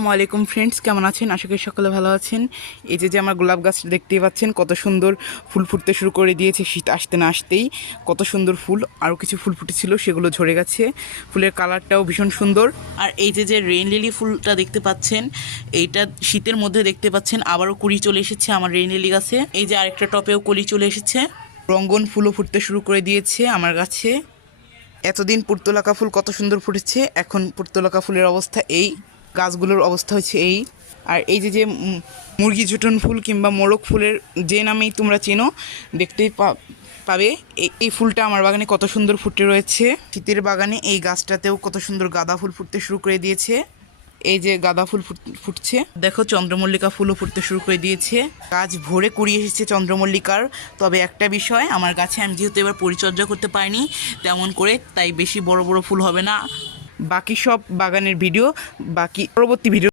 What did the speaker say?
আসসালামু আলাইকুম ফ্রেন্ডস, কেমন আছেন? আশা করি সকলে ভালো আছেন। এই যে আমার গোলাপ গাছটা দেখতেই পাচ্ছেন, কত সুন্দর ফুল ফুটতে শুরু করে দিয়েছে। শীত আসতে না আসতেই কত সুন্দর ফুল, আরও কিছু ফুল ফুটেছিল সেগুলো ঝরে গেছে। ফুলের কালারটাও ভীষণ সুন্দর। আর এই যে রেইন লিলি ফুলটা দেখতে পাচ্ছেন, এইটা শীতের মধ্যে দেখতে পাচ্ছেন আবারও কুড়ি চলে এসেছে আমার রেইন লিলি গাছে। এই যে আরেকটা টপেও কলি চলে এসেছে। রঙ্গন ফুলও ফুটতে শুরু করে দিয়েছে আমার গাছে। এতদিন পুর্তলাকা ফুল কত সুন্দর ফুটেছে, এখন পুর্তলাকা ফুলের অবস্থা এই, গাছগুলোর অবস্থা হচ্ছে এই। আর এই যে মুরগি ঝুটন ফুল কিংবা মোরগ ফুলের যে নামেই তোমরা চেনো, দেখতেই পাবে এই ফুলটা আমার বাগানে কত সুন্দর ফুটে রয়েছে। শীতের বাগানে এই গাছটাতেও কত সুন্দর গাঁদা ফুল ফুটতে শুরু করে দিয়েছে। এই যে গাঁদা ফুল ফুটছে, দেখো চন্দ্রমল্লিকা ফুলও ফুটতে শুরু করে দিয়েছে। গাছ ভরে কুড়িয়ে এসেছে চন্দ্রমল্লিকার। তবে একটা বিষয়, আমার গাছে আমি যেহেতু এবার পরিচর্যা করতে পারিনি তেমন করে, তাই বেশি বড় বড় ফুল হবে না। বাকি সব বাগানের ভিডিও, বাকি পরবর্তী ভিডিও